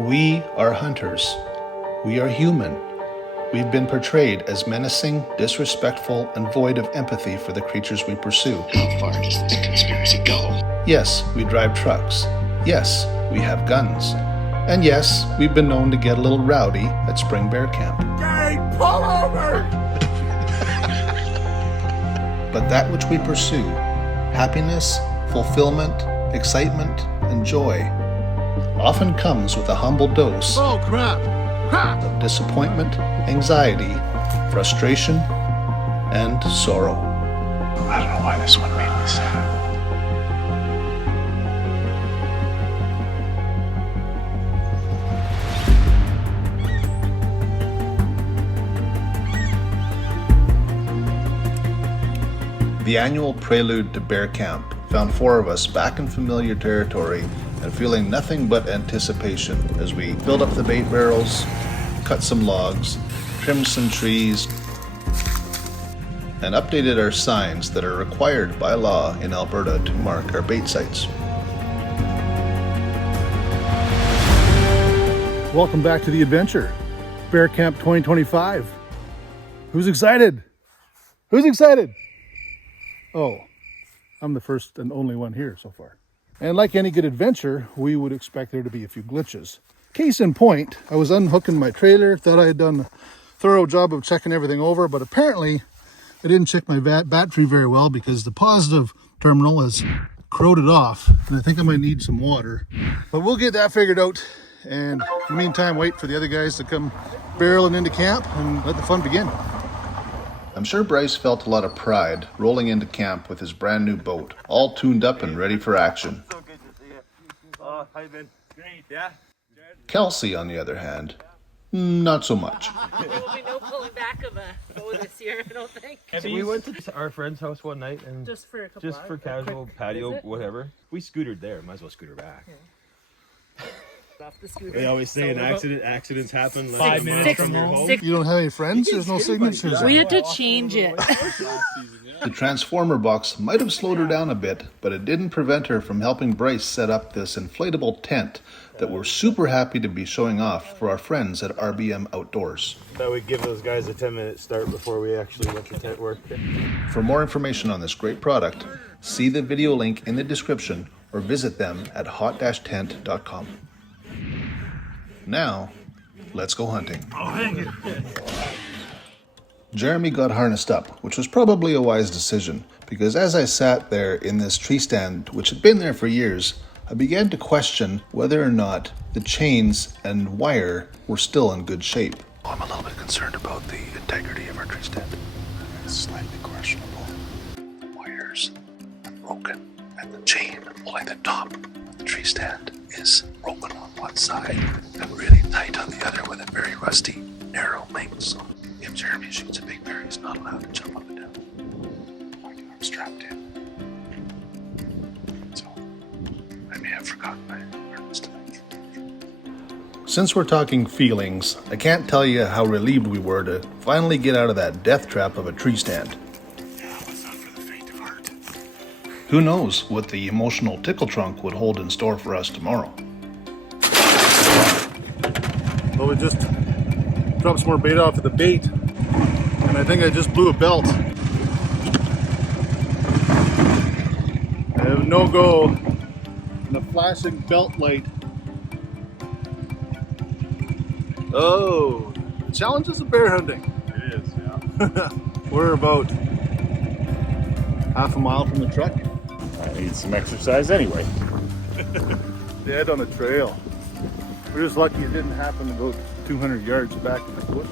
We are hunters. We are human. We've been portrayed as menacing, disrespectful, and void of empathy for the creatures we pursue. How far does this conspiracy go? Yes, we drive trucks. Yes, we have guns. And yes, we've been known to get a little rowdy at Spring Bear Camp. Hey, pull over! But that which we pursue, happiness, fulfillment, excitement, and joy, often comes with a humble dose Oh, crap! Crap! of disappointment, anxiety, frustration, and sorrow. I don't know why this one made me sad. The annual prelude to Bear Camp found four of us back in familiar territory and feeling nothing but anticipation as we filled up the bait barrels, cut some logs, trimmed some trees, and updated our signs that are required by law in Alberta to mark our bait sites. Welcome back to the adventure, Bear Camp 2025. Who's excited? Who's excited? Oh, I'm the first and only one here so far. And like any good adventure, we would expect there to be a few glitches. Case in point, I was unhooking my trailer, thought I had done a thorough job of checking everything over, but apparently I didn't check my battery very well because the positive terminal has corroded off, and I think I might need some water. But we'll get that figured out, and in the meantime, wait for the other guys to come barreling into camp and let the fun begin. I'm sure Bryce felt a lot of pride rolling into camp with his brand new boat, all tuned up and ready for action. So good to see you. Oh, how you been? Great, yeah? Kelsey, on the other hand, not so much. There will be no pulling back of a bow this year, I don't think. We went to our friend's house one night and Just for a couple just for hours, a casual quick patio, visit. whatever. We scootered there. Might as well scooter back. Off the scooter. They always say So accidents happen. 5 minutes from home. You don't have any friends? There's no signatures. We had to change it. The transformer box might have slowed her down a bit, but it didn't prevent her from helping Bryce set up this inflatable tent that we're super happy to be showing off for our friends at RBM Outdoors. Thought we'd give those guys a 10-minute start before we actually went to tent work. For more information on this great product, see the video link in the description or visit them at hot-tent.com. Now, let's go hunting. Jeremy got harnessed up, which was probably a wise decision, because as I sat there in this tree stand, which had been there for years, I began to question whether or not the chains and wire were still in good shape. I'm a little bit concerned about the integrity of our tree stand. It's slightly questionable. The wires are broken, and the chain holding the top of the tree stand is broken on one side and really tight on the other with a very rusty, narrow link. So if Jeremy shoots a big bear, he's not allowed to jump up and down. I'm strapped in. So I may have forgotten my harness tonight. Since we're talking feelings, I can't tell you how relieved we were to finally get out of that death trap of a tree stand. Yeah, it's not for the faint of heart. Who knows what the emotional tickle trunk would hold in store for us tomorrow. Well, we just dropped some more bait off of the bait, and I think I just blew a belt. I have no go in the flashing belt light. Oh, the challenges of bear hunting. It is, yeah. We're about half a mile from the truck. I need some exercise anyway. Dead on a trail. We're just lucky it didn't happen about 200 yards back in the bush.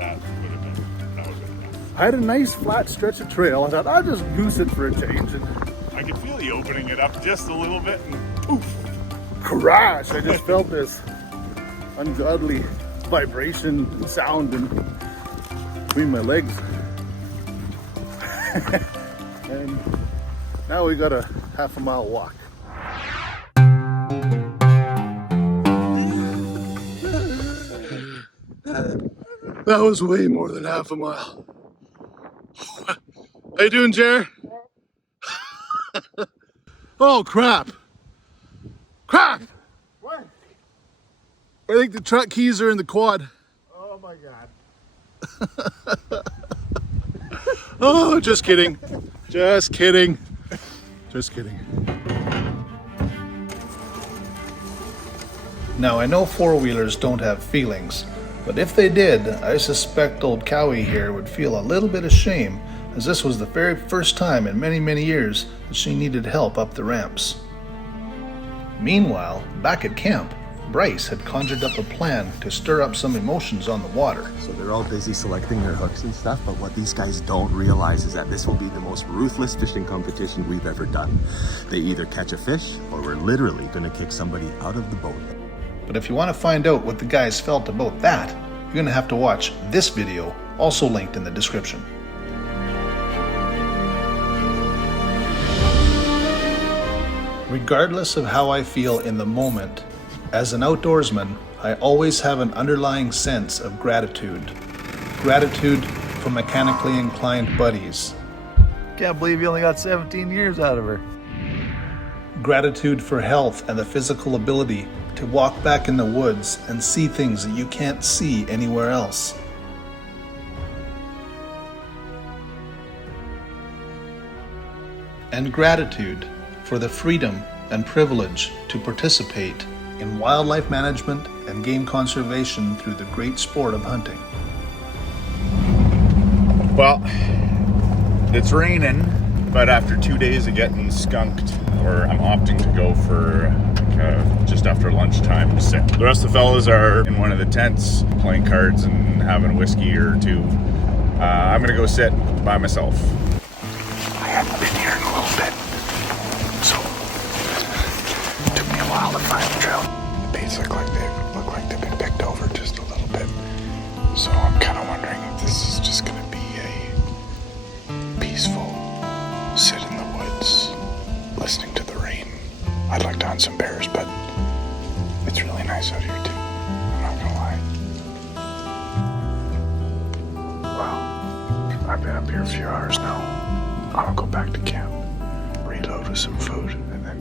That would have been. I had a nice flat stretch of trail. I thought I'll just goose it for a change, and I could feel you opening it up just a little bit and poof. crash! I just felt this ungodly vibration and sound in between my legs. And now we got a half a mile walk. That was way more than half a mile. How you doing, Jer? Oh, crap. Crap! I think the truck keys are in the quad. Oh my god. Oh, just kidding. Just kidding. Just kidding. Now, I know four-wheelers don't have feelings, but if they did, I suspect old Cowie here would feel a little bit of shame, as this was the very first time in many, many years that she needed help up the ramps. Meanwhile, back at camp, Bryce had conjured up a plan to stir up some emotions on the water. So they're all busy selecting their hooks and stuff, but what these guys don't realize is that this will be the most ruthless fishing competition we've ever done. They either catch a fish, or we're literally gonna kick somebody out of the boat. But if you want to find out what the guys felt about that, you're going to have to watch this video, also linked in the description. Regardless of how I feel in the moment, as an outdoorsman, I always have an underlying sense of gratitude. Gratitude for mechanically inclined buddies. Can't believe you only got 17 years out of her. Gratitude for health and the physical ability to walk back in the woods and see things that you can't see anywhere else. And gratitude for the freedom and privilege to participate in wildlife management and game conservation through the great sport of hunting. Well, it's raining, but after 2 days of getting skunked, or I'm opting to go for just after lunchtime sit. The rest of the fellas are in one of the tents playing cards and having a whiskey or two. I'm gonna go sit by myself. I hadn't been here in a little bit, so it took me a while to find the trail. The baits look like they've been picked over just a little bit, so I'm kind of wondering if this is just going to be a peaceful sit in the woods, listening to the rain. I'd like to hunt some bears, but it's really nice out here too. I'm not gonna lie. Well, I've been up here a few hours now. I'll go back to camp, reload with some food, and then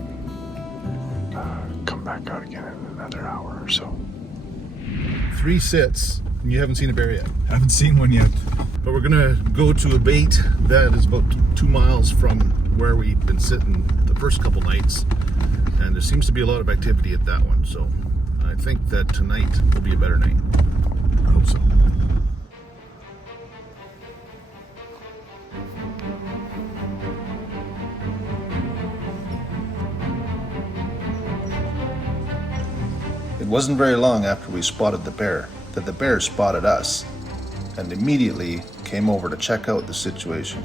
come back out again in another hour or so. 3 sits, and you haven't seen a bear yet. Haven't seen one yet. But we're gonna go to a bait that is about 2 miles from where we've been sitting the first couple nights. And there seems to be a lot of activity at that one, so I think that tonight will be a better night. I hope so. It wasn't very long after we spotted the bear that the bear spotted us and immediately came over to check out the situation.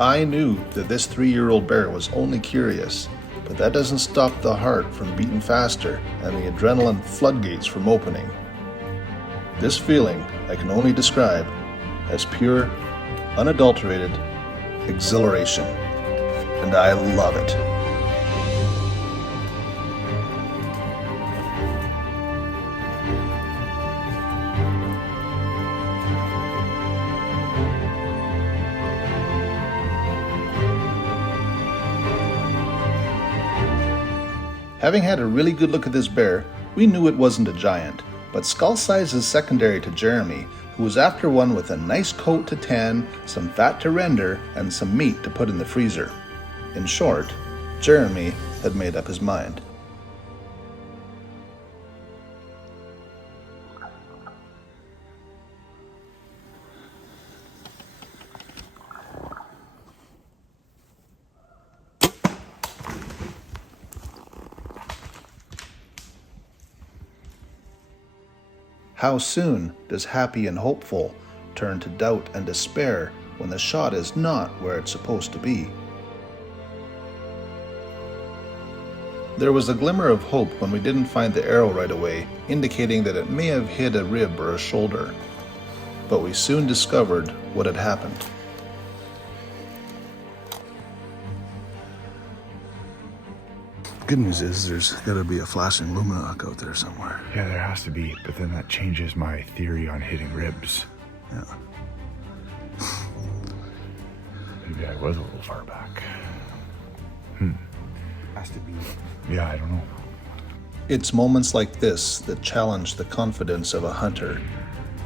I knew that this 3-year-old bear was only curious, but that doesn't stop the heart from beating faster and the adrenaline floodgates from opening. This feeling I can only describe as pure, unadulterated exhilaration, and I love it. Having had a really good look at this bear, we knew it wasn't a giant, but skull size is secondary to Jeremy, who was after one with a nice coat to tan, some fat to render, and some meat to put in the freezer. In short, Jeremy had made up his mind. How soon does happy and hopeful turn to doubt and despair when the shot is not where it's supposed to be? There was a glimmer of hope when we didn't find the arrow right away, indicating that it may have hit a rib or a shoulder. But we soon discovered what had happened. Good news is there's gotta be a flashing luminark out there somewhere. Yeah, there has to be, but then that changes my theory on hitting ribs. Yeah. Maybe I was a little far back. Has to be. Yeah, I don't know. It's moments like this that challenge the confidence of a hunter.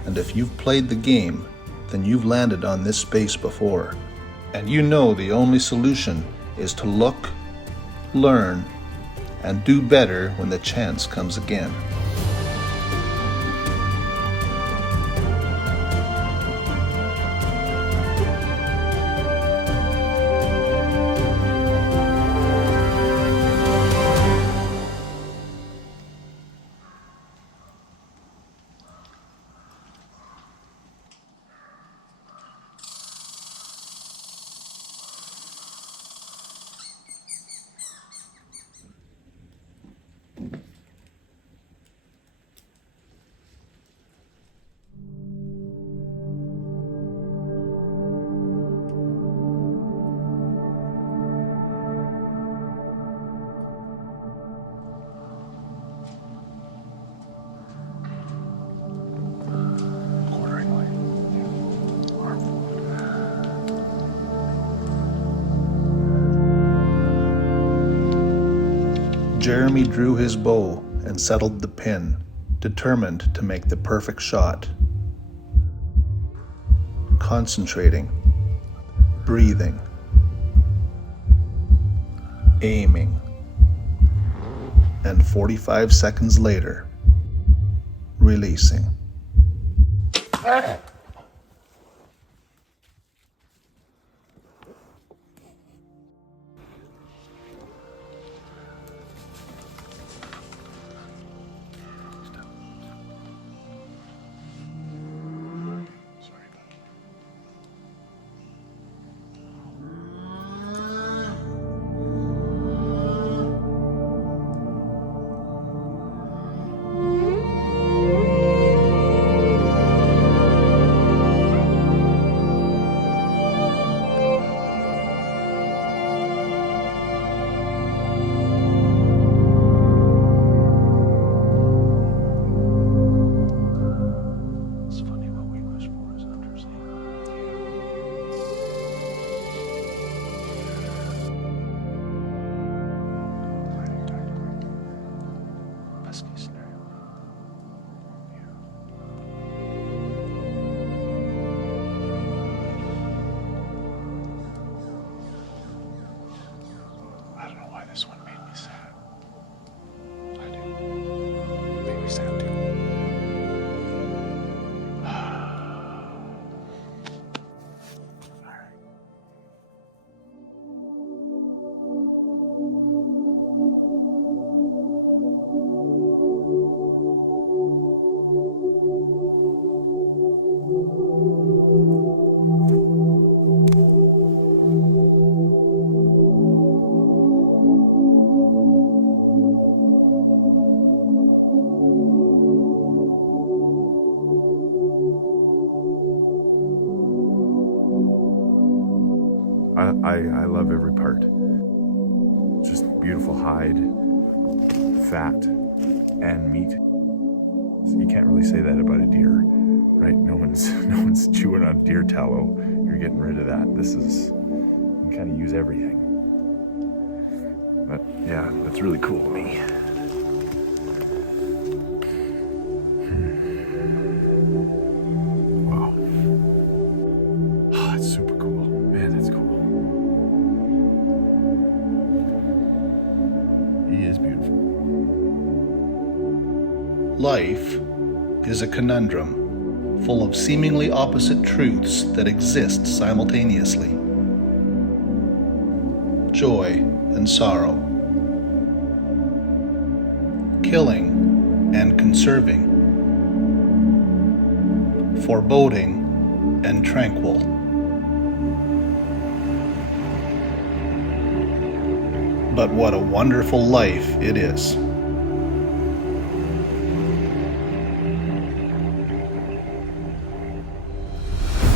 And if you've played the game, then you've landed on this space before. And you know the only solution is to look, learn, and do better when the chance comes again. Jeremy drew his bow and settled the pin, determined to make the perfect shot. Concentrating, breathing, aiming, and 45 seconds later, releasing. This one made me sad. I do. It made me sad too. I love every part. Just beautiful hide, fat, and meat. So you can't really say that about a deer, right? No one's chewing on deer tallow. You're getting rid of that. This is, you can kind of use everything. But yeah, that's really cool to me. Wow. Oh, it's super cool. Man, that's cool. He is beautiful. Life is a conundrum, full of seemingly opposite truths that exist simultaneously. Joy and sorrow. Killing and conserving. Foreboding and tranquil. But what a wonderful life it is.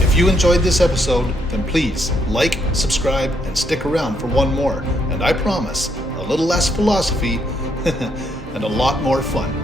If you enjoyed this episode, then please like, subscribe, and stick around for one more. And I promise, a little less philosophy and a lot more fun.